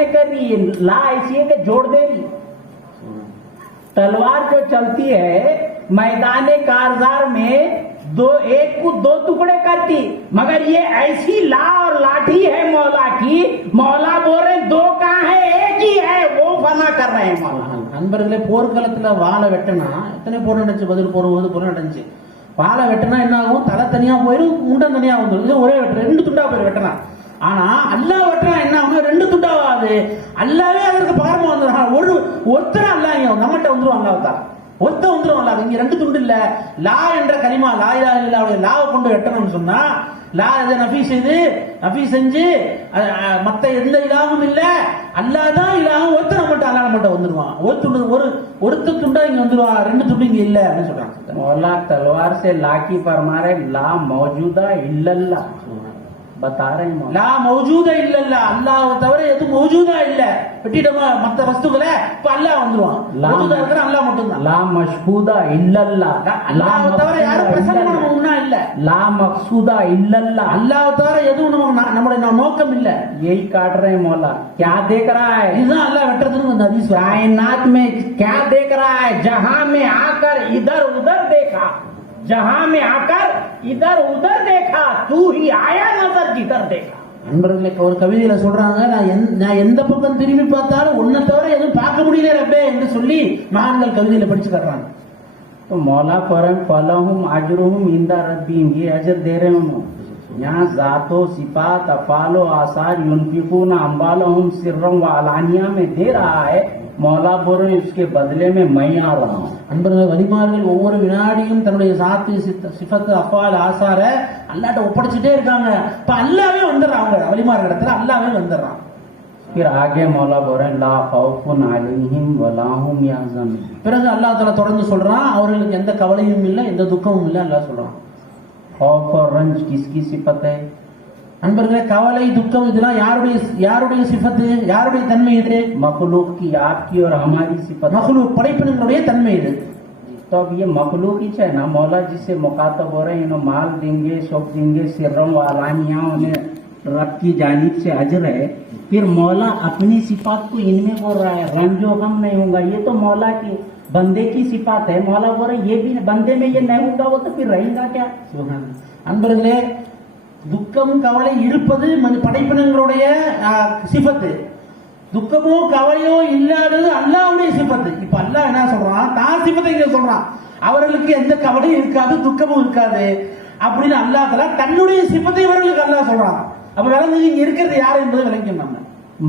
नहीं कर रही है, ला ऐसी है कि जोड़ दे रही। तलवार जो चलती है मैदान कारजार में एक को दो टुकड़े करती, मगर ये ऐसी ला और लाठी है मौला की, मौला बोल रहे दो कहाँ है, एक ही है, वो फना कर रहे हैं मौला। நண்பர்களே, போர்க்களத்துல வாழை வெட்டினா எத்தனை போர் நடந்துச்சு, பதில் போடும்போது போர் நடந்துச்சு. வாழை வெட்டினா என்ன ஆகும், தலை தனியா போயிடும், முண்டம் தனியா வந்துடும். இது ஒரே வெட்டு, ரெண்டு துண்டா போயிடும் வெட்டினா. ஆனா அல்லாஹ் வெட்டினா என்ன ஆகும், ரெண்டு துண்டாவாது. அல்லாவே அதற்கு பகரமா வந்துடும். ஒருத்தர் அல்லாஹ் நம்மகிட்ட வந்துடும். அல்லாஹ் ஒருத்த வந்துடும். அல்லாஹ் இங்க ரெண்டு துண்டு இல்ல, லா என்ற கலிமா லா இலாஹ இல்லல்லாஹ் லாவை கொண்டு வெட்டணும்னு சொன்னா, லா இதை நஃபி செஞ்சு மத்த எந்த இலாவும் இல்ல, அல்லாஹ் தான் இலாவும். ஒருத்தர் நம்மகிட்ட வந்துருவான். ஒருத்த துண்டா இங்க வந்துருவான், ரெண்டு துண்டு இங்க இல்ல அப்படின்னு சொல்றாங்க. मौला तलवार से ला की फरमा रहे, ला मौजूदा इल्लल्लाह बता रहे हैं। லா மௌஜூதா இல்லல்ல, அல்லாஹ் தவிர எதுவும் மௌஜூதா இல்ல. வெட்டிட்டோமா மத்த வஸ்துக்களை, இப்ப அல்லாஹ் வந்துருவான். மௌஜூதா இருக்கிற அல்லாஹ் மட்டும்தான். லா மஷ்ஹூதா இல்லல்லா, அல்லாஹ் தவிர யாரும் பிரசன்னமா ஒண்ணா இல்ல. லா மக்சூதா இல்லல்லா, அல்லாஹ் தவிர எதுவும் நம்மளுடைய நோக்கம் இல்ல. यही काट रहे हैं मौला। क्या देख रहा है, இதுதான் அல்லாஹ் வெட்டுறதுன்னு அந்த ஹதீஸ். कायनात में क्या देख रहा है, जहां में आकर इधर उधर देखा, जहां में आकर इधर उधर देखा, तू ही आया नजर जिधर देखा। நண்பர்களே, ஒரு கவிதையில சொல்றாங்க, நான் எந்த பக்கம் திரும்பி பார்த்தாலும் உன்னை தவிர எதுவும் பார்க்க முடியல ரப்பே என்று சொல்லி மகான்கள் கவிதையில படிச்சு காட்டுறாங்க. तो मौला फरम फलहुम अजरुहुम इंदा रब्बीम, ये अजर दे रहे हूं। यहाँ जातो सिफात अफालो आसार युनफिकूना अम्बालहुम सिर्रम व अलानिया में दे रहा है। मौला बोल रहे उसके बदले में मैं आ रहा हूँ। நண்பர்கள், வலிமார்கள் ஒவ்வொரு வினாடியும் தன்னுடைய சாத்து சிஃபத்து அஃபால் ஆசார அல்லாட்ட ஒப்படைச்சிட்டே இருக்காங்க. இப்ப அல்லாவே வந்துடுறான். அவங்க வலிமார்கள் இடத்துல அல்லாவே வந்துடுறான். फिर आगे मौला बोल रहे ला खौफुन अलैहिम वला हुम यहज़नून। பிறகு அல்லாஹ் தஆலா தொடர்ந்து சொல்றான், அவர்களுக்கு எந்த கவலையும் இல்லை, எந்த துக்கமும் இல்லை. அல்லாஹ் சொல்றான். खौफ और रंज किसकी सिफत है? நண்பர்களே, கவலை துக்கம் இதெல்லாம் யாருடைய சிஃபத்து, யாருடைய தன்மை இது? मखलूक की, आपकी और हमारी सिफत। மக்லூக் படைப்பினங்களுடைய தன்மை இது. तो अब ये मखलूक ही है ना। मौला जिससे मुखातब हो रहे हैं, इन्हों माल देंगे, शौक देंगे, सिर्रम वालानिया, उन्हें रब की जानिब से अजर है। फिर मौला अपनी सिफात को इनमें बोल रहा है, रंजो गम नहीं होगा। ये तो मौला की बंदे की सिफात है। मौला बोल रहे ये भी बंदे में ये नहीं होगा, वो तो फिर रहेगा क्या? நண்பர்களே, துக்கம் கவலை இருப்பது படைப்பினங்களுடைய சிஃபத்து. துக்கமோ கவலையோ இல்லாதது அல்லாஹ்வுடைய சிஃபத்து. இப்ப அல்லாஹ் என்ன சொல்றான், தான் சிஃபத்தை இங்க சொல்றான். அவர்களுக்கு எந்த கவலையும் இருக்காது, துக்கமும் இருக்காது அப்படின்னு அல்லாஹ் தஆலா தன்னுடைய சிஃபத்தை இவர்களுக்கு அல்லாஹ் சொல்றான். அப்ப விளங்கு இங்க இருக்கிறது யார் என்பது விளங்கும். நம்ம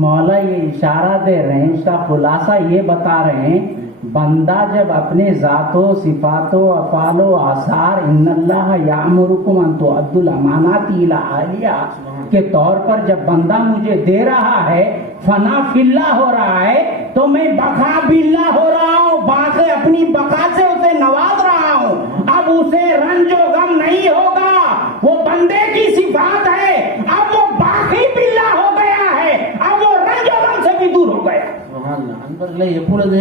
मौला ये इशारा दे रहे हैं, उसका खुलासा ये बता रहे हैं, बंदा जब अपने जातो सिफातो अफालो आसार इन्नल्लाह यामुरुकुम अन तुअद्दुल अमानाति इला अहलिहा के तौर पर जब बंदा मुझे दे रहा है, फना फिल्ला हो रहा है, तो मैं बका बिल्ला हो रहा हूँ। बाके अपनी बका से उसे नवाज रहा हूँ। अब उसे रंजो गम नहीं होगा, वो बंदे की सिफात है। अब वो बाकी बिल्ला हो गया है, अब वो रंजो गम से भी दूर हो गया। நண்பர்களே, எப்பொழுது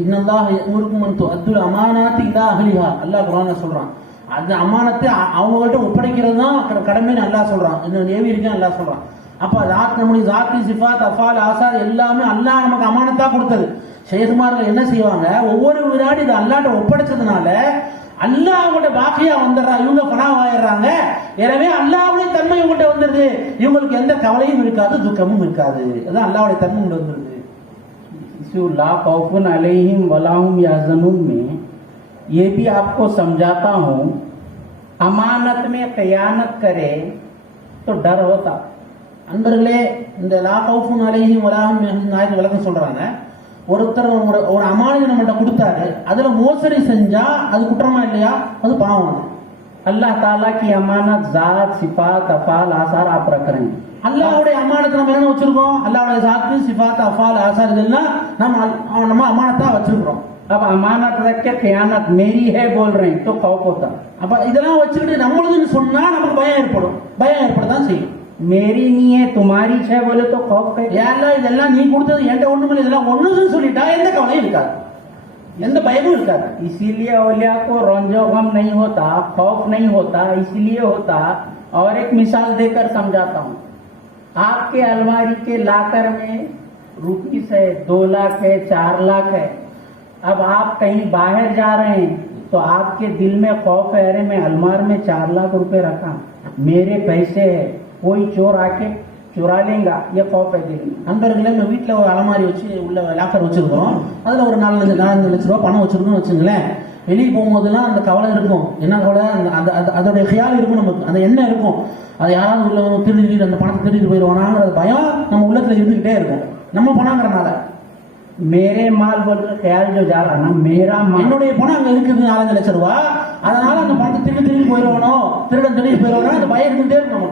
இன்னல்லாஹ் யஅமுருக்கும் அன் துஅத்துல் அமானாத்தி இலா அஹ்லிஹா, அல்லாஹ் குர்ஆன்ல சொல்றான். அந்த அமானத்தை அவங்ககிட்ட ஒப்படைக்கிறது தான் கடமைன்னு அல்லாஹ் சொல்றான். இன்னும் ஏவி இருக்கேன் அல்லாஹ் சொல்றான். அப்ப நம்முடைய ஜாத்தி சிஃபாத் அஃபால் ஆசார் எல்லாமே அல்லாஹ் நமக்கு அமானத்தா கொடுத்தது. ஷேகுமார்கள் என்ன செய்வாங்க, ஒவ்வொரு வினாடி இது அல்லாஹ்ட்ட ஒப்படைச்சதுனால அல்லாஹ் அவங்கள்ட்ட பாக்கியா வந்துடுறா, இவங்க பணாவாயிடுறாங்க. எனவே அல்லாஹ்வுடைய தன்மை இவங்கள்ட்ட வந்துருது, இவங்களுக்கு எந்த கவலையும் இருக்காது, துக்கமும் இருக்காது. அதான் அல்லாஹ்வுடைய தன்மை இவங்க வந்துருது. ला खौफुन अलैहिम वला हुम यहज़नून में ये भी आपको समझाता हूँ, अमानत में खयानत करे तो डर होता। நண்பர்களே, இந்த லா கௌஃபுன் அலைஹிம் வலா ஹும் யஹ்ஸனூன் ஆயத்து விளக்கம் சொல்றாங்க. ஒருத்தர் ஒரு அமானிதம் நம்மகிட்ட கொடுத்தாரு, அதுல மோசடி செஞ்சா அது குற்றமா இல்லையா? அது பாவம். अल्लाह ताला की अमानत जात सिफात अफाल आसार आप रख रहे हैं। அல்லாஹ்வுடைய அமானத்தை நம்ம என்ன வச்சிருக்கோம்? அல்லாஹ்வுடைய ஜாத்து சிஃபாத் அஃபால் ஆசார் இதெல்லாம் நம்ம அமானத்தா வச்சிருக்கிறோம். अब अमानत रख के खयानत मेरी है बोल रहे हैं तो खौफ होता। அப்ப இதெல்லாம் வச்சுக்கிட்டு நம்மளுதுன்னு சொன்னா நமக்கு பயம் ஏற்படும். பயம் ஏற்படத்தான் செய்யும். मेरी नहीं है तुम्हारी है बोले तो खौफ है। ஏன்னா இதெல்லாம் நீ கொடுத்தது என்கிட்ட ஒண்ணுமில்லை, இதெல்லாம் ஒண்ணுன்னு சொல்லிட்டா எந்த கவலையும் இருக்காது, எந்த பயமும் இருக்காது. इसीलिए औलिया को रंजो गम नहीं होता, खौफ नहीं होता, इसलिए होता। और एक मिसाल देकर समझाता हूँ। आपके अलमारी के लाकर में रुपीस है, 2 लाख है, 4 लाख है। अब आप कहीं बाहर जा रहे हैं तो आपके दिल में खौफ है, अरे मैं अलमार में 4 लाख रुपए रखा, मेरे पैसे है, कोई चोर आके चुरा लेगा, ये खौफ है दिल में। நண்பர்களே, நம்ம வீட்டில் ஒரு அலமாரி வச்சு உள்ள லாக்கர் வச்சிருக்கோம். அதில் ஒரு 4 லட்ச ரூபா பணம் வச்சிருக்கோம்னு வச்சுங்களேன். வெளியே போகும்போதெல்லாம் அந்த கவலை இருக்கும். என்ன கவலை? அதோடைய ஹியால் இருக்கும், நமக்கு அந்த எண்ணம் இருக்கும். அதை யாராவது உள்ள திருடிட்டு அந்த பணத்தை திருடிட்டு போயிடுவானாங்கிற பயம் நம்ம உள்ளத்துல இருந்துகிட்டே இருக்கும், நம்ம பணங்கிறனால. मेरे माल बोल कर ख्याल जो जा रहा ना, मेरा माल, என்னுடைய பணம் அங்க இருக்குது 4 லட்சம் ரூபா, அதனால அந்த பணத்தை திருடி போயிடுவானோ, திருடன் திருடி போயிடுவானோ அந்த பயம் இருந்துகிட்டே இருக்கும்.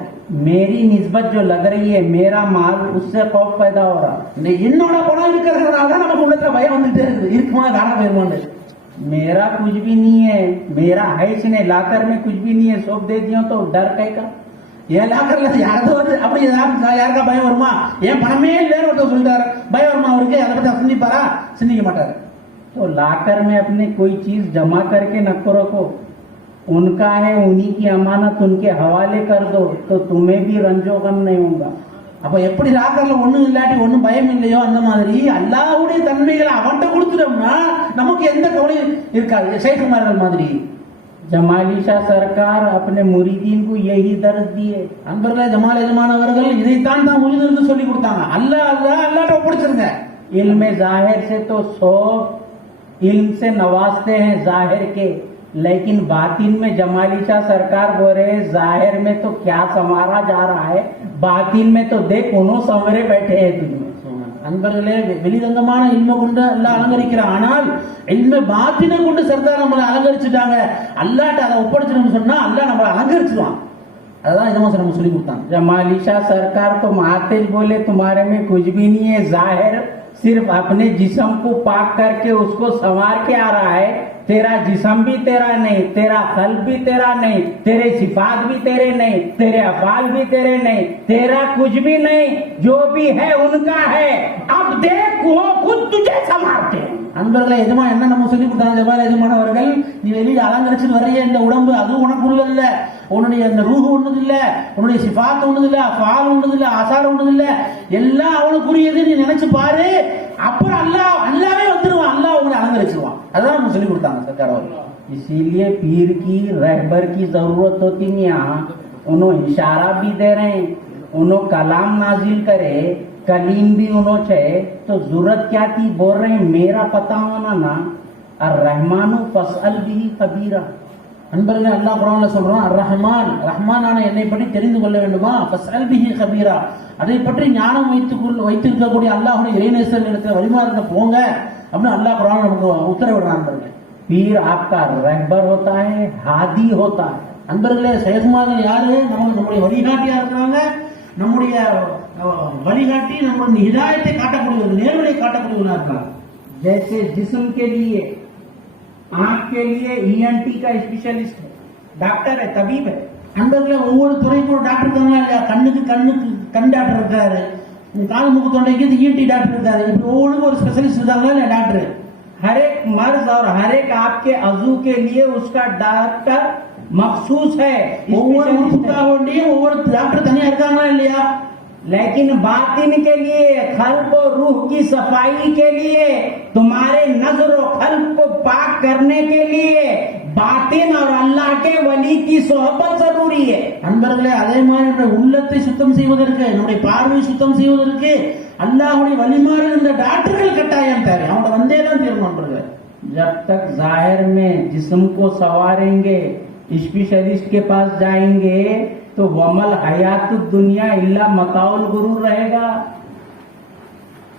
मेरी निस्बत जो लग रही है, मेरा माल, उससे खौफ पैदा हो रहा। என்னோட பணம் இருக்கிறதுனால தான் நமக்கு உள்ளத்துல பயம் வந்துட்டே இருக்குது, இருக்குமா காண போயிருமான்னு. मेरा कुछ भी नहीं है, मेरा है इसने लाकर में कुछ भी नहीं है, सौंप दे दिया तो डर कहेगा। என் லாக்கர்ல யாராவது அப்படி யாருக்கா பயம் வருமா? என் பணமே இல்லைன்னு ஒருத்தர் சொல்லிட்டாரு, பயம் வருமா அவருக்கு? அதை பத்தி சிந்திப்பாரா? சிந்திக்க மாட்டாரு. तो लाकर में अपने कोई चीज जमा करके न रखो, उनका है, उन्हीं की अमानत उनके हवाले कर दो, तो तुम्हें भी रंजो गम नहीं होगा। அப்ப எப்படி லாக்கர்ல ஒண்ணும் இல்லாட்டி ஒண்ணும் பயம் இல்லையோ, அந்த மாதிரி அல்லாஹ்வுடைய தன்மைகளை அவன்கிட்ட கொடுத்துட்டோம்னா நமக்கு எந்த கவலையும் இருக்காது. ஷேக்குமார்கள் மாதிரி जमाली शाह सरकार अपने मुरीदीन को यही दर्ज दिए। அன்பர்களே, ஜமால் எஜமான் அவர்கள் இதைத்தான் தான் முரிதருக்கு சொல்லி கொடுத்தாங்க. அல்லாஹ்ட்ட ஒப்படைச்சிருங்க. इल्म जाहिर से तो 100 इल्म से नवाजते हैं जाहिर के, लेकिन बातिन में जमाली शाह सरकार बोल रहे हैं जाहिर में तो क्या संवारा जा रहा है, बातिन में तो देख उन्होंने संवरे बैठे हैं तुझमें। அன்பர்களே, வெளிரங்கமான இல்ம கொண்டு அல்லாஹ் அலங்கரிக்கிறான். ஆனால் இல்ம பாத்தினை கொண்டு சர்க்கார் நம்மளை அலங்கரிச்சுட்டாங்க. அல்லாஹ்ட்ட அதை ஒப்படைச்சிட்டோம்னு சொன்னா அல்லாஹ் நம்மளை அலங்கரிச்சுவான். அதுதான் இதமா நம்ம சொல்லி கொடுத்தாங்க. जमाली शाह सरकार तो मातिल बोले तुम्हारे में कुछ भी नहीं है, जाहिर सिर्फ अपने जिस्म को पाक करके उसको संवार के आ रहा है। तेरा जिस्म भी तेरा नहीं, तेरा कल्ब भी तेरा नहीं, तेरे सिफात भी तेरे नहीं, तेरे अफाल भी तेरे नहीं, तेरा कुछ भी नहीं, जो भी है उनका है। अब देख वो खुद तुझे संवारते हैं। அன்பர்களே, எஜமா என்ன நம்ம சொல்லி கொடுத்தாங்க? ஜமால் எஜமான் அவர்கள், நீ வெளியில அலங்கரிச்சு வரைய இந்த உடம்பு அது உனக்கு உள்ளதில்ல, உன்னுடைய அந்த ரூஹு ஒண்ணுது இல்ல, உன்னுடைய சிஃபாத் ஒண்ணுது இல்ல, அஃபால் ஒண்ணுது இல்ல, ஆசார் ஒண்ணுது இல்ல, எல்லாம் அவனுக்குரியது நீ நினைச்சு பாரு. அப்புறம் அல்லாவே வந்துருவான், அல்லாஹ் உங்களை அலங்கரிச்சிருவான். அதான் நம்ம சொல்லி கொடுத்தாங்க சர்க்கார் அவர்கள். इसीलिए पीर की रहबर की जरूरत होती नहीं। यहाँ उन्होंने इशारा भी दे रहे हैं, उन्होंने कलाम नाजिल करे, कलीम भी उन्होंने, तो जरूरत क्या थी? बोल रहे हैं मेरा पता होना ना, और रहमानु फसल भी कबीरा। அன்பர்களே, அல்லாஹ் குர்ஆன்ல சொல்றான், ரஹ்மான், ரஹ்மானான என்னை பற்றி தெரிந்து கொள்ள வேண்டுமா? ஃபஸ்அல் பிஹி கபீரா, அதை பற்றி ஞானம் வைத்திருக்கக்கூடிய அல்லாஹ்வுடைய இறைநேசர் இடத்துல வழிமாறுங்க போங்க அப்படின்னு அல்லாஹ் குர்ஆன்ல நமக்கு உத்தரவிடுறான். அன்பர்களே, पीर आपका रहबर होता है, हादी होता है। அன்பர்களே, ஷேகுமார்கள் யாரு? நம்முடைய வழிகாட்டியா இருக்கிறாங்க. நம்முடைய வழிகாட்டி நம்முடைய ஹிதாயத்தை காட்டக்கூடியவர், நேர்வழியை காட்டக்கூடியவர்களா இருக்காங்க. जैसे जिस्म के लिए, आंख के लिए ENT का स्पेशलिस्ट है, डॉक्टर है, तबीब है। அன்பர்களே, ஒவ்வொரு துறைக்கும் ஒரு டாக்டர் இருக்காங்க இல்லையா? கண்ணுக்கு கண் டாக்டர் இருக்காரு, காது மூக்கு தொண்டைக்கு ENT டாக்டர் இருக்காரு. இப்படி ஒவ்வொன்றுக்கும் ஒரு ஸ்பெஷலிஸ்ட் இருக்காங்களா இல்லையா டாக்டர்? हर एक मर्ज और हर एक आपके अजू के लिए उसका डॉक्टर मखसूस है, ஒவ்வொரு உறுப்புக்காக வேண்டியும் ஒவ்வொரு டாக்டர் தனியா இருக்காங்களா இல்லையா? लेकिन बातिन के लिए, खल्ब और रूह की सफाई के लिए, तुम्हारे नजर और खल्ब को पाक करने के लिए बातिन और अल्लाह के वली की सोहबत जरूरी है। அன்பர்களே, அதே மாதிரி நம்முடைய உள்ளத்தை சுத்தம் செய்வதற்கு, நம்முடைய பார்வையை சுத்தம் செய்வதற்கு அல்லாஹ்வுடைய வழிமாறு இந்த டாக்டர்கள் கட்டாயம் தேவை. அவங்க வந்தே தான் தீரும். நண்பர்களே, जब तक जाहिर में जिस्म को संवारेंगे, स्पेशलिस्ट के पास जाएंगे, तो वमल हयात दुनिया इल्ला मताउल गुरूर रहेगा,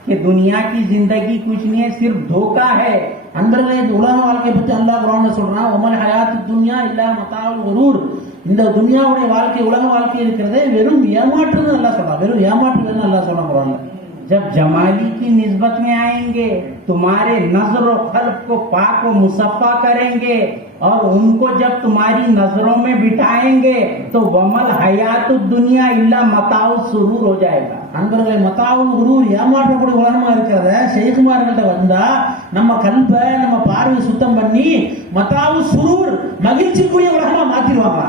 कि दुनिया की जिंदगी कुछ नहीं है, सिर्फ धोखा है। அன்பர்களே, இந்த உலக வாழ்க்கையை பற்றி அல்லாஹ் குர்ஆன்ல சொல்றான், வமல் ஹயாத்து துன்யா இல்லா மதாஉல் குரூர். இந்த துன்யாவுடைய வாழ்க்கை, உலக வாழ்க்கை இருக்கிறதே வெறும் ஏமாற்றுன்னு அல்லாஹ் சொல்றான், வெறும் ஏமாற்றுன்னு அல்லாஹ் சொல்றான் குர்ஆன்ல. जब जमाली की निस्बत में आएंगे, तुम्हारे नजर और खल्ब को पाक व मुसफ़ा करेंगे, और उनको जब तुम्हारी नजरों में बिठाएंगे, तो वमल हयात दुनिया इल्ला मताउ सुरूर हो जाएगा। அன்பர்களே, மதாவுல் குரூர், ஏமாற்றக்கூடிய உலகமா இருக்கிறத ஷேகுமார்கள்ட்ட வந்தா நம்ம கல்ப, நம்ம பார்வை சுத்தம் பண்ணி மதாவு சுரூர், மகிழ்ச்சிக்குரிய உலகமா மாத்திடுவாங்க.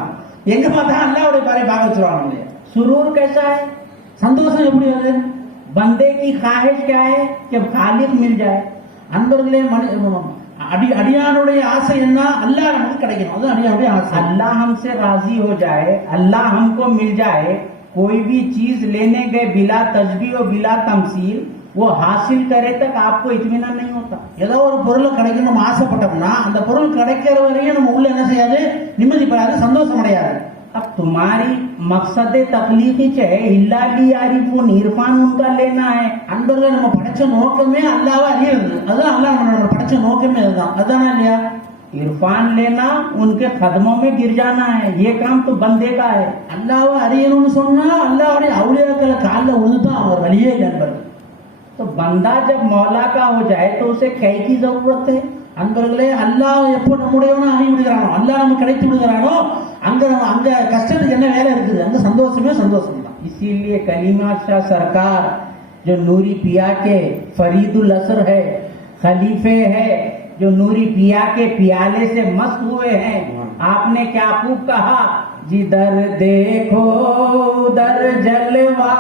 எங்க பார்த்தா அல்லாஹ்வுடைய பார்வை பார்க்க வச்சிருவாங்க. सुरूर कैसा है? சந்தோஷம் எப்படி அது? बंदे की ख्वाहिश क्या है कि खालिक मिल जाए। அன்பர்களே, அடியானுடைய ஆசை என்ன? அல்லாஹ் நமக்கு கிடைக்கணும், அது அடியானுடைய ஆசை। अल्लाह हमसे राजी हो जाए, अल्लाह हमको मिल जाए। कोई भी चीज लेने गए बिला तजबी और बिला तमसील, वो हासिल करे तक आपको इत्मीनान नहीं होता। ஏதோ ஒரு பொருள் கிடைக்கணும் நம்ம ஆசைப்பட்டோம்னா அந்த பொருள் கிடைக்கிற வரையும் நம்ம உள்ள என்ன செய்யாது? நிம்மதி பெறாது, சந்தோஷம் அடையாது। अब तुम्हारी मकसद तकलीफी है इल्ला लियारिफून, इरफान उनका लेना है। அன்பர்களே, நம்ம படைச்ச நோக்கமே அல்லாஹ்வை அறியறது, அதுதான் அல்லாஹ் நம்ம படைச்ச நோக்கமே அதுதான், அதுதானே இல்லையா? इरफान लेना, उनके कदमों में गिर जाना है, ये काम तो बंदे का है। அல்லாஹ்வை அறியணும்னு சொன்னா அல்லாஹ்வுடைய அவுலியாக்கள கால்ல விழுந்துதான் அவர் வழியே இல்லை அன்பர்களே। तो बंदा जब मौला का हो जाए तो उसे क्या की जरूरत है? அன்பர்களே, அல்லாஹ் எப்போ நம்முடையவனா ஆகி விடுகிறானோ, அல்லாஹ் நமக்கு கிடைத்து விடுகிறானோ, அங்க கஷ்டத்துக்கு என்ன வேலை இருக்குது? அங்க சந்தோஷமே சந்தோஷம் தான்। इसीलिए कलीमा शाह सरकार जो नूरी पिया के फरीदुल असर है, खलीफे है, जो नूरी पिया के पियाले से मस्त हुए हैं। आपने क्या खूब कहा, जिधर देखो उधर जलवा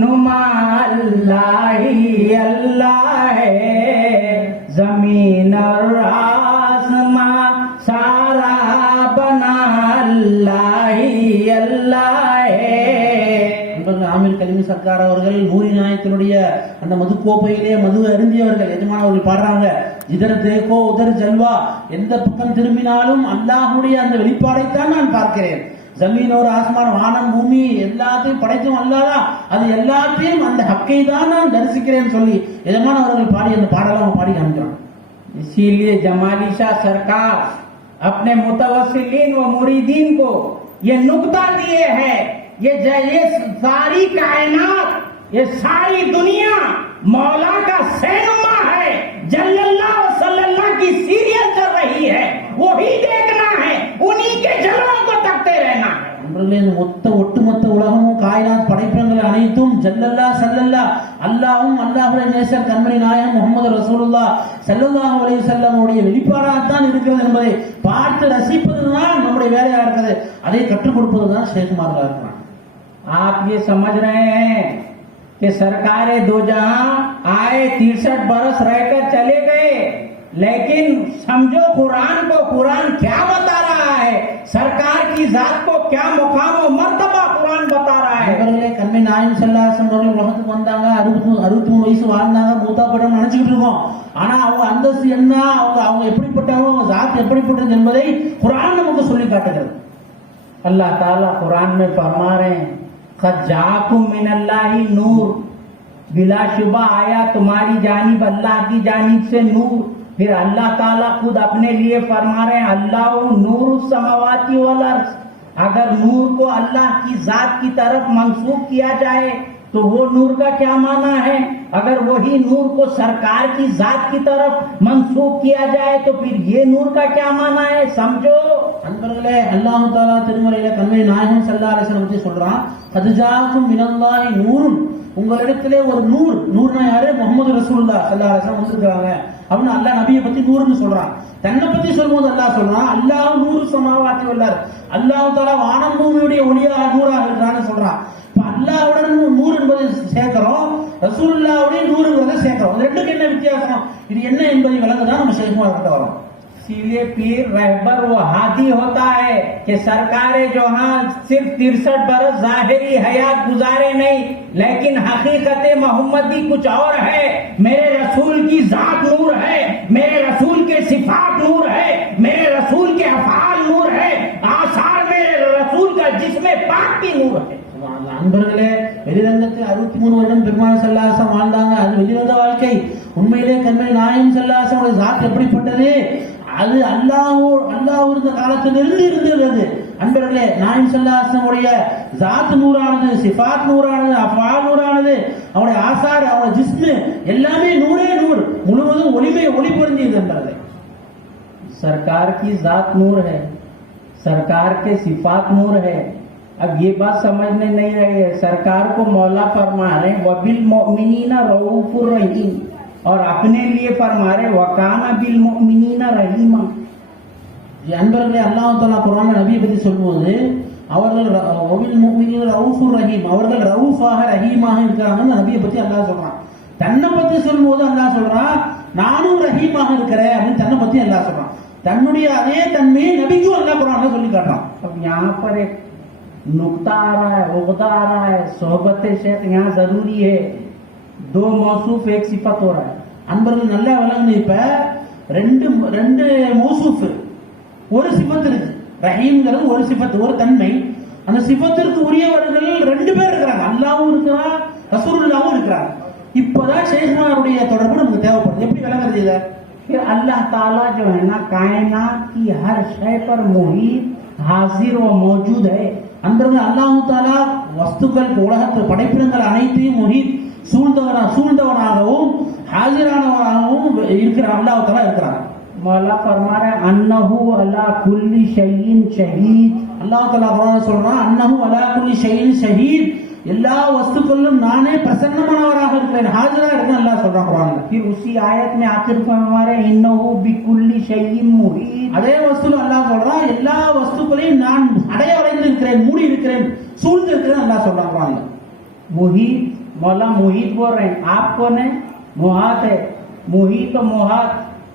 नुमा अल्लाह ही अल्लाह है, जमीन और आसमां सारा बना अल्लाह ही अल्लाह है। ஆமீர் கலிமி சர்க்கார் அவர்கள் நூரி நாயத்தினுடைய அந்த மது கோப்பையிலே மது அருந்தியவர்கள் எஜமானவர்கள் பாடுறாங்க, இதர் தேக்கோ உதர் ஜல்வா, எந்த பக்கம் திரும்பினாலும் அல்லாஹ்வுடைய அந்த வெளிப்பாடைத்தான் நான் பார்க்கிறேன்। ஜமீன் ஒரு ஆஸ்மான், வானம் பூமி எல்லாத்தையும் படைத்தும் அல்லாஹ், அது எல்லாத்தையும் அந்த ஹக்கை தான் நான் தரிசிக்கிறேன்னு சொல்லி எஜமானவர்கள் பாடி அந்த பாடலாம் பாடி காமிக்கிறான்। इसीलिए जमाली शाह सरकार अपने मुतवस्सिलीन व मुरीदीन को ये नुक्ता दिए हैं, ये सारी कायनात, ये सारी दुनिया मौला का सैनुमा है। जल्लल्लाहु सल्लल्लाहु की सीरियल चल रही है, वही देखना है, उन्हीं के जलवों को तकते रहना है। ஒட்டுமொத்த உலகமும் காயினாத் படைப்பினங்கள் அனைத்தும் ஜல்லல்லா சல்லல்லா அல்லாஹ்வும் அல்லாஹ்வுடைய நேசர் கண்மணி நாயகம் முஹம்மது ரசூலுல்லாஹ் ஸல்லல்லாஹு அலைஹி வஸல்லம் உடைய வெளிப்பாடாகத்தான் இருக்கிறது என்பதை பார்த்து ரசிப்பதுதான் நம்முடைய வேலையா இருக்கிறது, அதை கற்றுக் கொடுப்பதுதான் ஷேகுமார்களா இருக்கிறான்। आप ये समझ रहे हैं कि सरकारें दो जहां आए 63 बरस रहकर चले गए, लेकिन समझो कुरान को, कुरान क्या बता रहा है, सरकार की जात को क्या मुकाम और मर्तबा कुरान बता रहा है। கண்மணி நாயகம் ஸல்லல்லாஹு அலைஹி வஸல்லம் அவர்கள் உலகத்துக்கு வந்தாங்க, 63 வயசு வாழ்ந்தாங்க, மூத்தா படம் நினைச்சுக்கிட்டு இருக்கோம்। ஆனா அவங்க அந்தஸ்து என்ன, அவங்க எப்படிப்பட்டவங்க, அவங்க ஜாத் எப்படிப்பட்டது என்பதை குரான் நமக்கு சொல்லி காட்டுகிறது। अल्लाह ताला कुरान में फरमा रहे हैं, क़द जाकुम मिनल्लाहि नूर, बिलाशुबा आया तुम्हारी जानिब अल्लाह की जानिब से नूर। फिर अल्लाह ताला खुद अपने लिए फरमा रहे हैं, अल्लाह नूर समावाती वल अर्ज़। अगर नूर को अल्लाह की जात की तरफ मंसूब किया जाए तो वो नूर का क्या माना है? अगर वही नूर को सरकार की जात की तरफ मंसूब किया जाए तो फिर ये नूर का क्या माना है, समझो। அன்பர்களே, அல்லாஹ் தஆலா திருமறையில கண்மணி நாயகம் ஸல்லல்லாஹு அலைஹி வஸல்லம் பத்தி சொல்றான், கத் ஜாஅக்கும் மினல்லாஹி நூருன், உங்களிடத்திலே ஒரு நூர், நூர்னா யாரு? முஹம்மது ரசூலுல்லாஹ் ஸல்லல்லாஹு அலைஹி வஸல்லம் வந்திருக்காங்க அப்படின்னு அல்லாஹ் நபியை பத்தி நூறுன்னு சொல்றான்। தன்னை பத்தி சொல்லும்போது அல்லாஹ் சொல்றான், அல்லாஹ் நூறு சமாவாத்தி வல்லார், அல்லாஹ் தஆலா வானம் பூமியுடைய ஒளியா நூறாக இருக்கிறான்னு சொல்றான்। இப்ப அல்லாஹ்வுடன் நூறு என்பதை சேர்க்கிறோம், ரசூலுல்லாஹ்வுடைய நூறுங்கிறத சேர்க்கிறோம், இது ரெண்டுக்கு என்ன வித்தியாசம், இது என்ன என்பதை விளங்கதான் நம்ம ஷேகுமார் கிட்ட வரோம்। इसीलिए पीर रहबर वो हादी होता है कि सरकारें जो हाँ सिर्फ 63 बरस जाहिरी हयात गुजारे नहीं, लेकिन हकीकत मोहम्मदी कुछ और है। मेरे रसूल की जात नूर है, मेरे रसूल के सिफात नूर है, मेरे रसूल के अफआल नूर है, आसार मेरे रसूल का जिसमें पाक की नूर है। அன்பர்களே, வெளிரங்கத்தில் 63 வருடம் பெருமாள் ஸல்லல்லாஹு அலைஹி வஸல்லம் வாழ்ந்தாங்க, அது வெளிரங்க வாழ்க்கை। உண்மையிலே கண்மணி நாயகம் ஸல்லல்லாஹு அலைஹி வஸல்லம் ஜாத் எப்படிப்பட்டது, அது அல்லாஹ் இருந்த காலத்திலிருந்து இருந்தது। அன்பர்களே, நாயகம் ஸல்லல்லாஹு அலைஹி வஸல்லம் ஜாத் நூறானது, சிஃபாத் நூறானது, அஃஆல் நூறானது, அவருடைய ஆசார், அவருடைய ஜிஸ்மு எல்லாமே நூறே நூறு, முழுவதும் ஒளி பொருந்தியது। அன்பர்களே, सरकार की जात नूर है, सरकार के सिफात नूर है। अब ये बात समझने नहीं रही है, सरकार को मौला फरमा रहे वबिल मोमिनीना रऊफुर रहीम, और अपने लिए फरमा रहे वकाना बिल मोमिनीना रहीमा। அன்பர்களே, அல்லாஹ் தஆலா குர்ஆன்ல நபியை பத்தி சொல்லும்போது அவர்கள் ஒபில் முஃமினீன ரவுஃபுர் ரஹீம், அவர்கள் ரவுஃபாக ரஹீமாக இருக்கிறாங்கன்னு நபியை பத்தி அல்லாஹ் சொல்றான். தன்னை பத்தி சொல்லும்போது அல்லாஹ் சொல்றான் நானும் ரஹீமாக இருக்கிறேன் அப்படின்னு தன்னை பத்தி அல்லாஹ் சொல்றான். தன்னுடைய அதே தன்மையை நபிக்கும் அல்லாஹ் குர்ஆன்ல சொல்லி காட்டுறான். अब यहाँ पर एक नुक्ता आ रहा है, उगदा आ रहा है, सोहबत शेख यहाँ जरूरी है. दो मौसूफ एक सिफत हो रहा है. அன்பர்கள் நல்லா விளங்குது. இப்ப ரெண்டு மௌசூஃப், ஒரு சிஃபத் இருக்கு. ரஹீம்ங்கிறது ஒரு சிஃபத், ஒரு தன்மை. அந்த சிஃபத்திற்கு உரியவர்கள் ரெண்டு பேர் இருக்கிறாங்க, அல்லாஹ்வும் இருக்கிறார், ரசூலுல்லாஹ்வும் இருக்கிறார். இப்பதான் ஷேഖ்மாருடைய தொடர்பு நமக்கு தேவைப்படுது. எப்படி விளங்குறது இத? फिर अल्लाह ताला जो है ना कायनात की हर शय पर मुहीत हाजिर व मौजूद है. அன்பர்கள் அல்லாஹ் தாலா வஸ்துக்கள் உலகத்து படைப்பினங்கள் அனைத்தையும் முஹீத் சூழ்ந்தவனாகவும் ஹாஜிரானவனாகவும் இருக்கிற அல்லாஹ் தாலா இருக்கிறான். मौला फरमा रहे अन्नहु अला कुल्ली शैइन शहीद. அல்லாஹ் தாலா குர்ஆன்ல சொல்றான் அன்னஹு அலா குல்லி ஷைஇன் ஷஹீத், எல்லா வஸ்துக்களிலும் நானே பிரசன்னமானவராக இருக்கிறேன், ஹாஜரா இருக்கேன் அல்லாஹ் சொல்றான் குர்ஆன்ல. फिर उसी आयत में आखिर को हमारे इन्नहु बिकुल्ली शैइन मुहीत. அதே வஸ்துல அல்லாஹ் சொல்றான் எல்லா வஸ்துக்களையும் நான் அடையடைந்து இருக்கிறேன், மூடி இருக்கிறேன், சூழ்ந்து இருக்கிறேன் அல்லாஹ் சொல்றான் குர்ஆன்ல. मुहीत, मौला मुहीत बोल रहे हैं. आप कौन है? मुहात है. मुहीत और मुहात.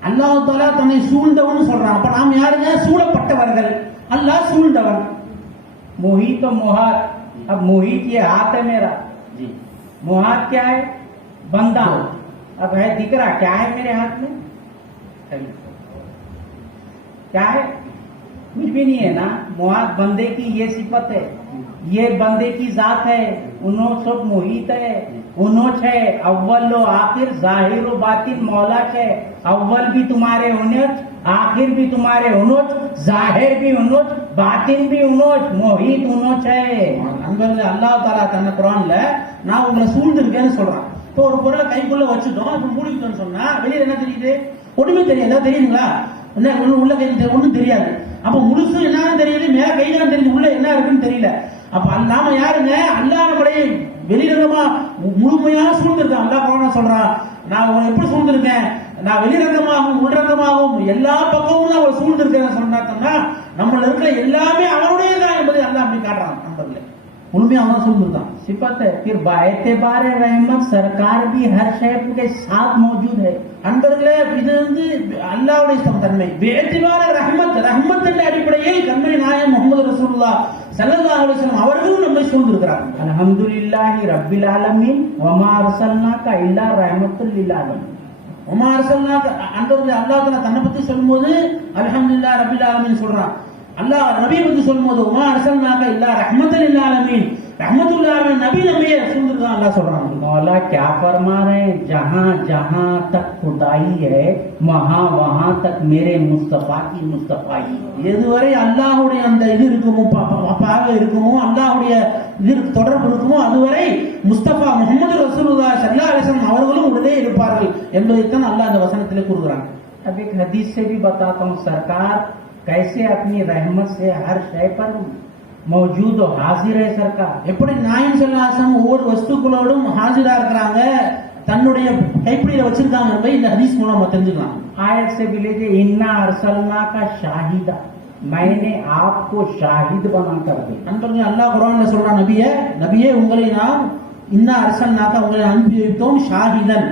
அல்லாஹ் தாலா தன்னை சூழ்ந்தவன் சொல்றான். அப்ப நாம் யாருங்க? சூழப்பட்டவர்கள். அல்லாஹ் சூழ்ந்தவன். मुहीत और मुहात. अब मुहीत ये हाथ है मेरा, जी, मुहात क्या है? बंदा. अब है दिख रहा क्या है मेरे हाथ में? क्या है? कुछ भी नहीं है ना. मुहात बंदे की ये सिफत है, ये बंदे की जात है. उन्हों सब मुहीत है, उन्होंच है, अव्वल व आखिर, जाहिर व बातिन मौला है. अव्वल भी तुम्हारे उन्होच, आखिर भी तुम्हारे उन्होच, जाहिर भी उन्होच, बातिन भी उन्होच, मोहित उन्होच है. நண்பர்கள் அல்லாஹ் தாலா தன்னை குர்ஆன்ல நான் உங்களை சூழ்ந்திருக்கேன்னு சொல்றான். இப்போ ஒரு பொருளை கைக்குள்ள வச்சுட்டோம், இப்ப மூடிட்டோம்னு சொன்னா வெளியில என்ன தெரியுது? ஒண்ணுமே தெரியாது. ஏதாவது தெரியுங்களா? என்ன உள்ள கை ஒண்ணும் தெரியாது. அப்ப முழுசு என்னன்னு தெரியுது, மேல கைதான் தெரியுது, உள்ள என்ன இருக்குன்னு தெரியல. அப்ப நாம யாருங்க? அல்லாஹ் நம்மளை வெளிரங்கமா முழுமையாக சூழ்ந்திருக்கேன். அல்லாஹ் குர்ஆன்ல சொல்றான் நான் உங்களை எப்படி சூழ்ந்திருக்கேன், நான் வெளிரங்கமாகவும் உள்ரங்கமாகவும் எல்லா பக்கமும் நான் அவளை சூழ்ந்திருக்கேன் சொன்னாக்கன்னா நம்மள இருக்கிற எல்லாமே அவனுடையதான் என்பதை அல்லாஹ் அப்படி காட்டுறான். நண்பர்களே முழுமையா அவன் சூழ்ந்திருக்கான். सिफत है. फिर बाएते-बारे रहमत सरकार भी हर शय के साथ मौजूद है. அன்பர்களே இது அல்லாஹ்வுடைய தன்மை. பேத்திவார ரஹ்மத், ரஹ்மத்தின் அடிப்படையில் கண்மணி நாயகம் முஹம்மது ரசூலுல்லாஹ் ஸல்லல்லாஹு அலைஹி வஸல்லம் அவர்களும் நம்மை சூழ்ந்திருக்கிறார்கள். अल्हम्दुलिल्लाहि रब्बिल आलमीन वमा अरसलनाका इल्ला रहमतुल लिल आलमीन. வமா அர்சல்னாக அன்பர்களே அல்லாஹ் தஆலா தன்னை பத்தி சொல்லும்போது அல்ஹம்துலில்லாஹ் ரப்பில் ஆலமீன் சொல்றான். அல்லாஹ் நபியை பத்தி சொல்லும்போது வமா அர்சல்னாக இல்லா ரஹ்மத்துல் லில் ஆலமீன், ரஹ்மத்துல் லில் ஆலமீன் நபி நபியை சூழ்ந்திருக்கான் அல்லாஹ் சொல்றான். मौला क्या फरमा रहे हैं? जहाँ जहाँ तक खुदाई है वहाँ वहाँ तक मेरे मुस्तफा की मुस्तफाई. எதுவரை அல்லாஹ்வுடைய அந்த இது இருக்குமோ, பாவை இருக்குமோ, அல்லாஹ்வுடைய இது தொடர்பு இருக்குமோ அதுவரை முஸ்தபா முஹம்மது ரசூலுல்லாஹ் ஸல்லல்லாஹு அலைஹி வஸல்லம் அவர்களும் உடனே இருப்பார்கள் என்பதைத்தான் அல்லாஹ் அந்த வசனத்திலே கூறுகிறான். अब एक हदीस से भी बताता हूँ सरकार कैसे अपनी रहमत से हर शय पर मौजूद और हाजिर है. सरकार எப்படி நாயகம் ஸல்லல்லாஹு அலைஹி வஸல்லம் ஒவ்வொரு வஸ்துக்களோடும் ஹாஜிரா இருக்கிறாங்க, தன்னுடைய கைப்பிடியில வச்சிருக்காங்க என்பதை இந்த ஹதீஸ் மூலம் நம்ம தெரிஞ்சுக்கலாம். आयत से भी लीजिए इन्ना अरसलना का शाहिदा, मैंने आपको शाहिद बना कर दिया. நண்பர்களே அல்லாஹ் குர்ஆன்ல சொல்றான் நபியே உங்களை நாம் இன்னா அர்சல்னாக உங்களை அனுப்பி வைத்தோம் ஷாஹிதன்,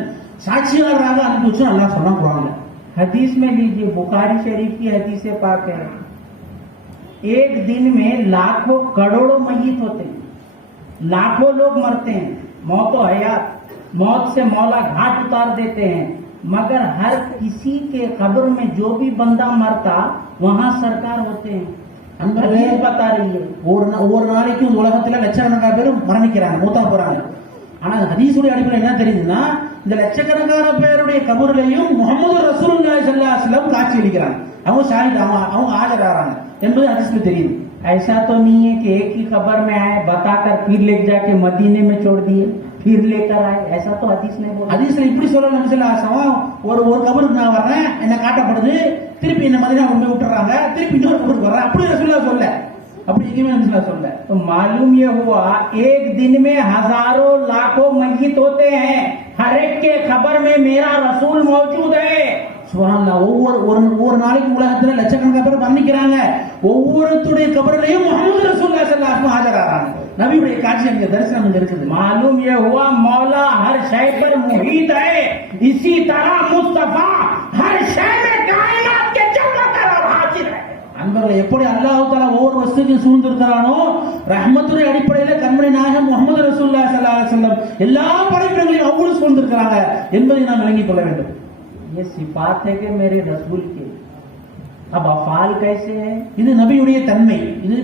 சாட்சியாளராக அனுப்பி வச்சோம் அல்லாஹ் சொல்றான் குர்ஆன்ல. हदीस में लीजिए बुखारी शरीफ की हदीस पाक है. एक दिन में लाखों करोड़ों मय्यत होते हैं, लाखों लोग मरते हैं. मौत हयात, मौत से मौला घाट उतार देते हैं, मगर हर किसी के कब्र में जो भी बंदा मरता वहाँ सरकार होते हैं. हदीस बता रही है. ஒவ்வொரு நாளைக்கும் உலகத்துல லட்சக்கணக்கான பேர் மரணிக்கிறாங்க, மூத்தா போறாங்க. ஆனா ஹதீஸுடைய அடிப்படையில் என்ன தெரியுதுன்னா இந்த லட்சக்கணக்கான பேருடைய கபூர்லையும் முஹம்மது ரசூலுல்லாஹி ஸல்லல்லாஹு அலைஹி வஸல்லம் காட்சி அளிக்கிறாங்க. அவங்க ஷாஹித், அவங்க ஆஜராகிறாங்க என்பது ஹதீஸ்ல தெரியுது. ऐसा तो नहीं है कि एक ही खबर में आए बताकर फिर ले जाके मदीने में छोड़ दिए फिर लेकर आए. ऐसा तो हदीस नहीं बोला. ஹதீஸ்ல இப்படி சொல்லல. நபி ஸல்லல்லாஹு அலைஹி வஸல்லம் ஒரு கபருக்கு நான் வர்றேன், என்ன காட்டப்படுது, திருப்பி என்ன மதீனா கொண்டு போய் விட்டுறாங்க, திருப்பி இன்னொரு கபருக்கு வர்றேன், அப்படி ரசூலுல்லாஹ் சொல்ல, அப்படி எங்கேயுமே நபி ஸல்லல்லாஹு அலைஹி வஸல்லம். तो मालूम ये हुआ एक दिन में हजारों लाखों मय्यत होते हैं, हर एक के खबर में मेरा रसूल मौजूद है. சுப்ஹானல்லாஹ். ஒவ்வொரு நாளைக்கு உலகத்துல லட்சக்கணக்கான பேர் மன்னிக்கிறாங்க. ஒவ்வொருத்துடைய கபரிலையும் முஹம்மது ரசூலுல்லாஹி ஸல்லல்லாஹு அலைஹி வஸல்லம் ஆஜராறாங்க. நபியுடைய காட்சி அங்க தரிசனம் அங்க இருக்குது. मालूम ये हुआ मौला हर शय पर मुहीत है, इसी तरह मुस्तफा हर शय में कायनात के जन्नतर और हाजिर है. அன்பர்கள், எப்படி அல்லாஹ் தஆலா ஒவ்வொரு வஸ்துவையும் சூழ்ந்திருக்கிறானோ, ரஹ்மத்துடைய அடிப்படையில கண்மணி நாயகம் முஹம்மது ரசூலுல்லாஹி ஸல்லல்லாஹு அலைஹி வஸல்லம் எல்லா படைப்பினங்களையும் அவ்வளவு சூழ்ந்திருக்கிறாங்க என்பதை நாம் விளங்கிக் கொள்ள வேண்டும். ये सिफात है कि मेरे रसूल के. अब अफाल कैसे है? இது நபியுடைய தன்மை. இது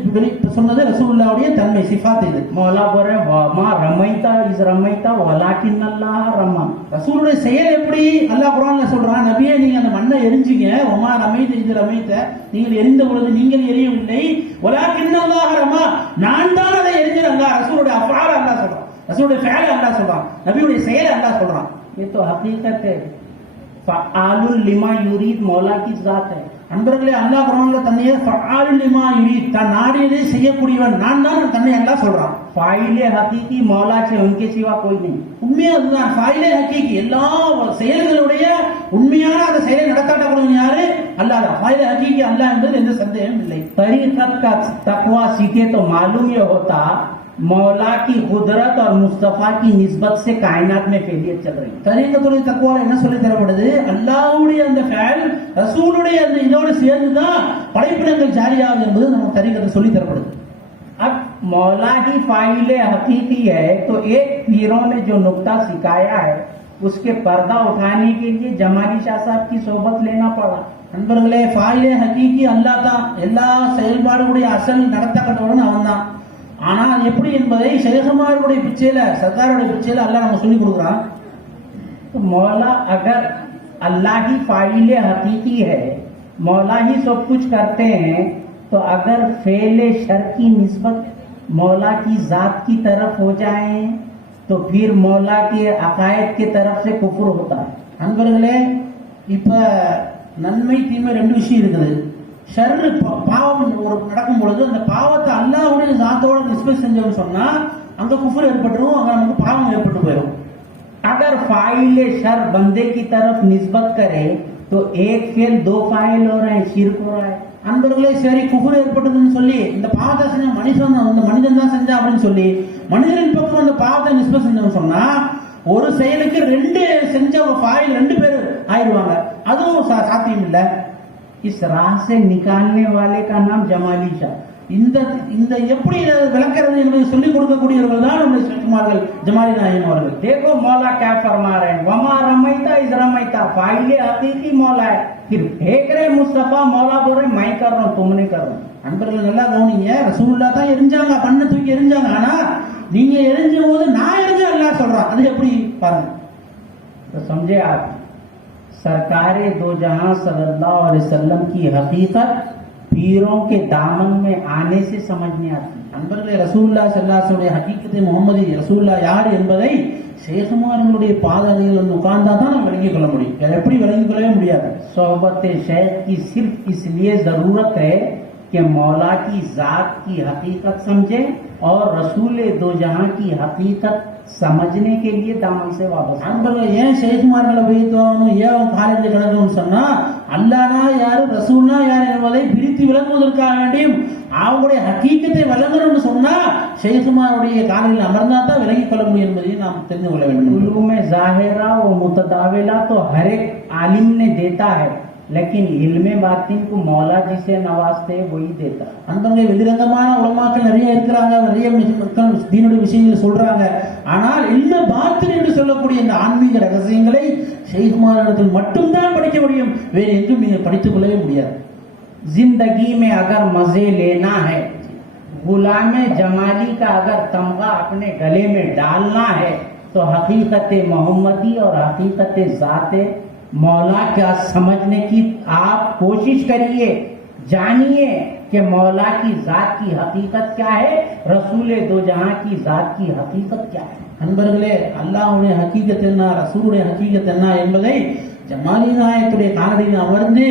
சொன்னது ரசூலுல்லாஹ்வுடைய தன்மை, சிஃபாத். இது मौला बोल रहे वमा रमैता इस रमैता वलाकिन अल्लाह रमा. ரசூலுடைய செயல் எப்படி அல்லாஹ் குர்ஆன்ல சொல்றான், நபியே நீங்க அந்த மண்ணை எரிஞ்சீங்க, ஒமா ரமைத இது ரமைத்த, நீங்கள் எரிந்த பொழுது நீங்கள் எரியவில்லை, வலாக்கின் அல்லாஹ் ரமா, நான் தான் அதை எரிஞ்சேன். அல்லாஹ் ரசூலுடைய அஃஆல் அல்லாஹ் சொல்றான், ரசூலுடைய ஃபஅல் அல்லாஹ் சொல்றான், நபியுடைய செயல் அல்லாஹ் சொல்றான். ये तो हकीकत है. फ़आलुल लिमा युरीद मौला की जात है. அன்பர்களே, அல்லாஹ் குர்ஆன்ல தன்னையே ஃபஆலுல் லிமா யுரீத், தான் நாடியதை செய்யக்கூடியவன் நான் தான் தன்னை அல்லாஹ் சொல்றான். फाइले हकीकी मौला से उनके सिवा कोई नहीं. உண்மையா அதுதான் ஃபாயிலே ஹக்கீகி. எல்லா செயல்களுடைய உண்மையான அந்த செயலை நடத்தாட்டக்கூடியவன் யாரு? அல்லாஹ் தான். ஃபாயிலே ஹக்கீகி அல்லாஹ் என்பது எந்த சந்தேகமும் இல்லை. तरीक़त का तकवा सीखे तो मालूम ये होता मौला की कुदरत और मुस्तफा की निस्बत से कायनात में फैलियत चल रही. தரீகத்துடைய தக்வால என்ன சொல்லி தரப்படுது? அல்லாஹ்வுடைய அந்த ஃபஅல் ரசூலுடைய அந்த இதோடு சேர்ந்து தான் படைப்பினங்கள் ஜாரியாகும் என்பது நமக்கு தரீகத்தை சொல்லி தரப்படுது. अब मौला ही फाइले हकीकी है तो एक पीरों ने जो नुक्ता सिखाया है उसके पर्दा उठाने के लिए जमाली शाह साहब की सोबत लेना पड़ा. நண்பர்களே, ஃபாயிலே ஹக்கீகி அல்லாஹ் தான். எல்லா செயல்பாடுடைய அசல் நடத்தப்பட்டவன் அவன் தான். ஆனா அது எப்படி என்பதை ஷேகுமாருடைய பிச்சையில, சர்க்காருடைய பிச்சையில அல்லாஹ் நம்ம சொல்லி கொடுக்குறான். तो मौला अगर अल्लाह ही फाइले हकीकी है, मौला ही सब कुछ करते हैं, तो अगर फेले शर की निस्बत मौला की जात की तरफ हो जाए तो फिर मौला के अकायद की तरफ से कुफर होता है. நண்பர்களே, இப்ப நன்மை தீமை ரெண்டு விஷயம் இருக்குது. ஷர்ரு பாவம் ஒரு நடக்கும் பொழுது அந்த பாவத்தை அல்லாஹ்வுடைய ஜாத்தோட நிஸ்பத் செஞ்சோம்னு சொன்னா அங்க குஃபர் ஏற்பட்டுரும், அங்க நமக்கு பாவம் ஏற்பட்டு போயிடும். अगर फाइले शर बंदे की तरफ निस्बत करे तो एक फेल दो फाइल हो रहे हैं, शिर्क हो रहा है. அன்பர்களே, சரி குஃபர் ஏற்பட்டதுன்னு சொல்லி இந்த பாவத்தை செஞ்ச மனிதன் தான் செஞ்சா அப்படின்னு சொல்லி மனிதனின் பக்கம் அந்த பாவத்தை நிஸ்பத் செஞ்சோம்னு சொன்னா ஒரு செயலுக்கு ரெண்டு செஞ்ச ஃபாயில் ரெண்டு பேர் ஆயிடுவாங்க. அதுவும் சாத்தியம் இல்லை. इस राह से निकालने वाले का नाम जमाली शाह. இந்த எப்படி விளக்கிறது என்பதை சொல்லிக் கொடுக்கக்கூடியவர்கள் தான் நம்முடைய ஷேகுமார்கள், ஜமாலி நாயகம் அவர்கள். देखो मौला क्या फरमा रहे हैं, वमा रमैता इस रमैता, फाइले हकीकी मौला है. फिर फेंक रहे मुस्तफा, मौला बोल रहे मैं कर रहा हूं, तुम नहीं कर रहा. நண்பர்கள் நல்லா கவனிங்க, ரசூலுல்லாஹ் தான் எரிஞ்சாங்க, பண்ண தூக்கி எரிஞ்சாங்க. ஆனா நீங்க எரிஞ்ச போது நான் எரிஞ்ச அல்லாஹ் சொல்றான். அது எப்படி பாருங்க. तो समझे आप, सरकारे दो जहां सल्लल्लाहु अलैहि वसल्लम की हकीकत पीरों के दामन में आने से समझ में आती. நண்பர்களே, ரசூலுல்லாஹ் ஸல்லல்லாஹு அலைஹி வஸல்லம் ஹகீகத்தை முஹம்மதி ரசூலுல்லாஹ் யார் என்பதை ஷேகுமார்களுடைய பாதணியில் உட்கார்ந்தா தான் நம்ம விளங்கிக் கொள்ள முடியும். வேற எப்படி விளங்கிக் கொள்ளவே முடியாது. सोहबत शेख की सिर्फ इसलिए जरूरत है कि मौला की जात की हकीकत समझे और रसूल दो जहां की हकीकत समझने के लिए दामन से वापस. நண்பர்கள், ஏன் ஷேகுமார்களை வைத்தோனும் ஏன் அவன் காலேஜ் கிடக்கும்னு சொன்னா அல்லாஹ்னா யாரு ரசூல்னா யார் என்பதை பிரித்து விளங்குவதற்காக வேண்டியும் அவங்களுடைய ஹக்கீக்கத்தை வழங்கணும்னு சொன்னா ஷேகுமாருடைய காலையில் அமர்ந்தா தான் விளங்கிக் கொள்ள முடியும் என்பதை நாம் தெரிந்து கொள்ள வேண்டும். उलूम ज़ाहिरा व मुतदाविला तो हर एक आलिम ने देता है, लेकिन इल्मे बातिन को मौला जिसे नवाजते वही देता. அன்பங்களே, வெளிரங்கமான உலமாக்கள் நிறைய இருக்கிறாங்க, நிறைய மக்கள் தீனுடைய விஷயங்களை சொல்றாங்க. ஆனால் இல்ம பாத்தின் என்று சொல்லக்கூடிய இந்த ஆன்மீக ரகசியங்களை ஷேகுமாரிடத்தில் மட்டும்தான் படிக்க முடியும், வேறு எங்கும் நீங்கள் படித்துக் கொள்ளவே முடியாது. जिंदगी में अगर मजे लेना है, गुलाम जमाली का अगर तमगा अपने गले में डालना है तो हकीकत मोहम्मदी और हकीकत ज़ात मौला का समझने की आप कोशिश करिए. जानिए कि मौला की जात की हकीकत क्या है, रसूल दो जहां की जात की हकीकत क्या है. நண்பர்களே, அல்லாஹ்வுடைய ஹக்கீகத் என்ன, ரசூலுடைய ஹக்கீகத் என்ன என்பதை ஜமாலி நாயகத்துடைய காலடியில் அமர்ந்து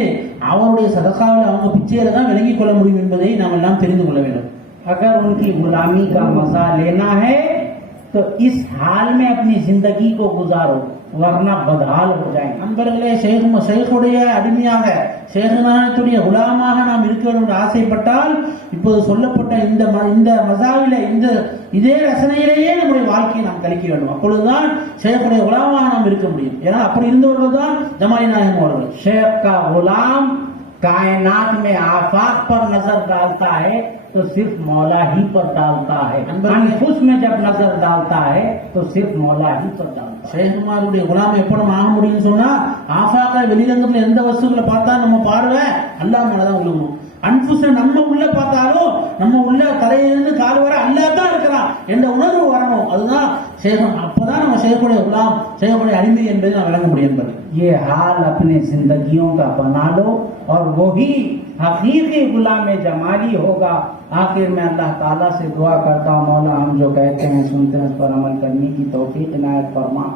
அவருடைய சதகாவில் அவங்க பிச்சையில தான் விளங்கிக் கொள்ள முடியும் என்பதை நாம் எல்லாம் தெரிந்து கொள்ள வேண்டும். अगर उनकी गुलामी का मजा लेना है तो इस हाल में अपनी जिंदगी को गुजारो. वरना बदहाल हो जाएंगे। நண்பர்களே, ஷேகுடைய அடிமையாக ஷேகுநாயகத்துடைய குலாமாக நாம் இருக்க வேண்டும் என்று ஆசைப்பட்டால் இப்போது சொல்லப்பட்ட இந்த மசாவில இதே ரசனையிலேயே நம்முடைய வாழ்க்கையை நாம் கழிக்க வேண்டும். அப்பொழுதுதான் ஷேகுடைய குலாமாக நாம் இருக்க முடியும். ஏன்னா அப்படி இருந்தவர்கள் தான் ஜமாலி நாயகம் அவர்கள். शेख का गुलाम कायनात में आफाक पर नजर डालता है तो सिर्फ मौला ही पर डालता है, अनफुस में जब नजर डालता है तो सिर्फ मौला ही पर डालता है। ஷேகுமாருடைய குலாம் எப்ப நம்ம ஆக முடியும்னு சொன்னா, ஆஃபாக்கா வெளிரங்கத்துல எந்த வஸ்துக்களை பார்த்தா நம்ம பார்வை அல்லாஹ் மேலதான் விழுகும். அன்புச நம்ம உள்ள பார்த்தாலும் நம்ம உள்ள தலையிலிருந்து கால் வர அல்லாஹ் தான் இருக்கிறான் என்ற உணர்வு வரணும். அதுதான் ஷேகம். அப்பதான் நம்ம ஷேகுடைய குலாம், ஷேகுடைய அடிமை என்பதை நான் விளங்க முடியும் என்பது. ये हाल अपने जिंदगियों का बना लो और वही हकीकी गुलाम जमाली होगा। आखिर में अल्लाह ताला से दुआ करता हूँ, मौला हम जो कहते हैं सुनते हैं उस पर अमल करने की तौफीक इनायत फरमा।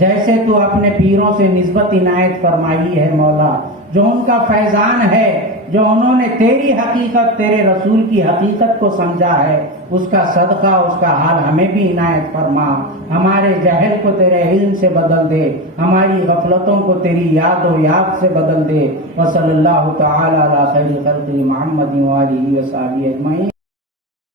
जैसे तू अपने पीरों से निस्बत इनायत फरमाई है मौला, जो उनका फैजान है, जो उन्होंने तेरी हकीकत, तेरे रसूल की हकीकत को समझा है, उसका सदका, उसका हाल हमें भी इनायत फरमा। हमारे जहल को तेरे इल्म से बदल दे, हमारी गफलतों को तेरी याद और याद से बदल दे। व सल्लल्लाहु तआला अला खैरि खल्क़ि मुहम्मद व आलिहि व सहाबिहि अजमईन।